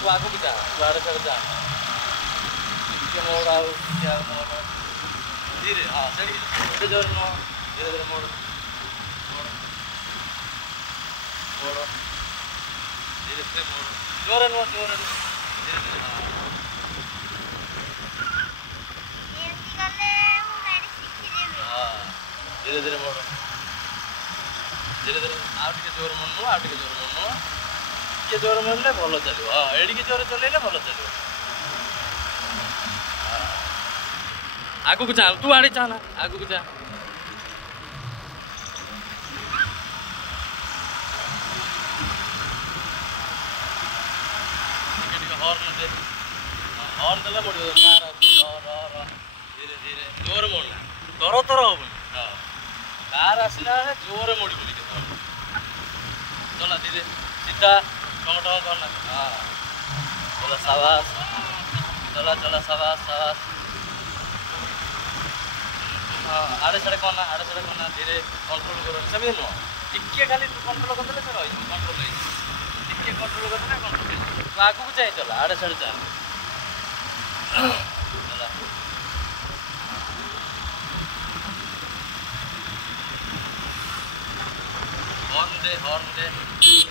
तू आगू भी जा तू आड़े साड़े जा ଟିକେ ମୋଡ଼ ଆଉ ଟିକେ ଆଉ ମୋଡ଼ ଧୀରେ ହଁ ସେଠିକି ଏତେ ଜୋରେ ନୁହଁ ଧୀରେ ଧୀରେ ମୋଡ଼ ମୋଡ଼ ମୋଡ଼ ଧୀରେ ଧୀରେ ମୋଡ଼ ଜୋରେ ନୁହଁ ଧୀରେ ଧୀରେ ହଁ धीरे धीरे मोड़ धीरे धीरे आउ टे जोर मोड़नु आउ टे जोर मोड़नु टे जोर मोड़ले भलो चलियो हां एडी जोर चलेले भलो चलियो आगु को जा तू आड़े जा ना आगु को जा हॉर्न दे हॉर्न देला मोड़ कार धीरे धीरे जोर मोड़ना तर तर हो हां कार आसला जोर मोड़ी बोली के चला धीरे सीधा टंग टंग करना हां चला शाबाश चला चला शाबाश शाबाश हां आड़े साड़े करना धीरे कंट्रोल करो सभी नो टिके खाली तू कंट्रोल कर देले से रही कंट्रोल है टिके कंट्रोल कर देना कंट्रोल तू आगु को जाई चला आड़े साड़े जा चला हॉर्न दे